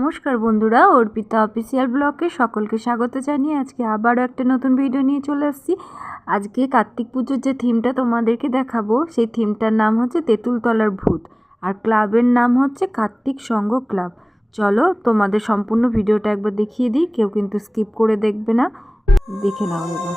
নমস্কার বন্ধুরা, অর্পিতা অফিসিয়াল ব্লগে সকলকে স্বাগত জানিয়ে আজকে আবারও একটা নতুন ভিডিও নিয়ে চলে আসছি। আজকে কার্তিক পুজোর যে থিমটা তোমাদেরকে দেখাবো, সেই থিমটার নাম হচ্ছে তেঁতুলতলার ভূত, আর ক্লাবের নাম হচ্ছে কার্তিক সংঘ ক্লাব। চলো তোমাদের সম্পূর্ণ ভিডিওটা একবার দেখিয়ে দিই, কেউ কিন্তু স্কিপ করে দেখবে না, দেখে নাও এবার।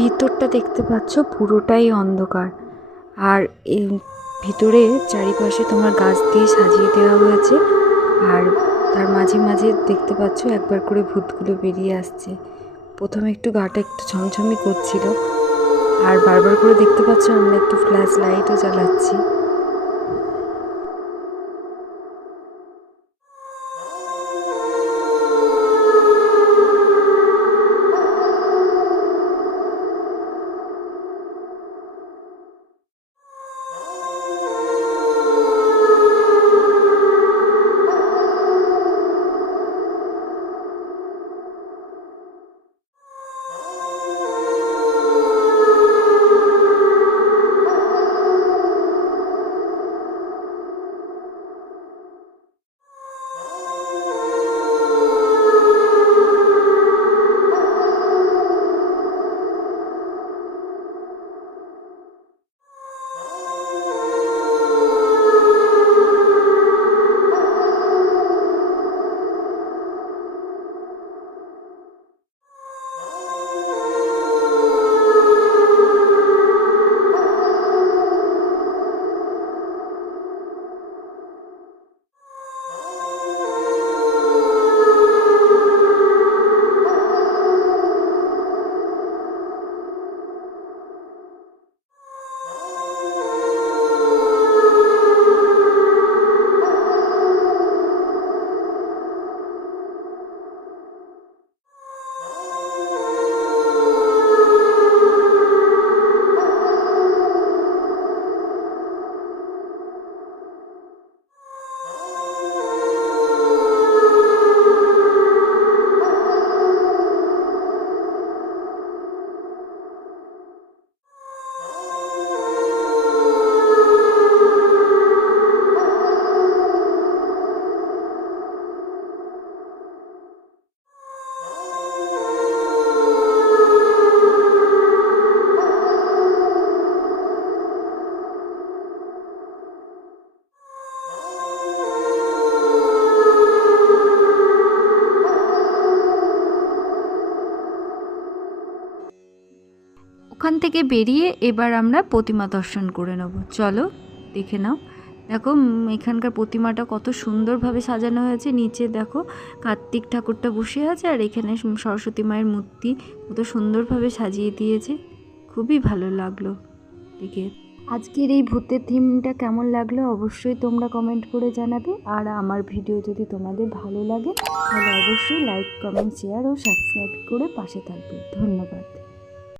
ভিতরটা দেখতে পাচ্ছ পুরোটাই অন্ধকার, আর এই ভিতরে চারিপাশে তোমার গাছ দিয়ে সাজিয়ে দেওয়া হয়েছে, আর তার মাঝে মাঝে দেখতে পাচ্ছ একবার করে ভূতগুলো বেরিয়ে আসছে। প্রথমে একটু গাটা একটু ঝমঝমি করছিল, আর বারবার করে দেখতে পাচ্ছ আমরা একটু ফ্ল্যাশ লাইটও জ্বালাচ্ছি। ওখান থেকে বেরিয়ে এবার আমরা প্রতিমা দর্শন করে নেব। চলো দেখে নাও। দেখো এখানকার প্রতিমাটা কত সুন্দরভাবে সাজানো হয়েছে। নিচে দেখো কার্তিক ঠাকুরটা বসে আছে, আর এখানে সরস্বতী মায়ের মূর্তি কত সুন্দরভাবে সাজিয়ে দিয়েছে। খুবই ভালো লাগলো দেখে। আজকের এই ভূতের থিমটা কেমন লাগলো অবশ্যই তোমরা কমেন্ট করে জানাবে। আর আমার ভিডিও যদি তোমাদের ভালো লাগে তাহলে অবশ্যই লাইক, কমেন্ট, শেয়ার ও সাবস্ক্রাইব করে পাশে থাকবে। ধন্যবাদ।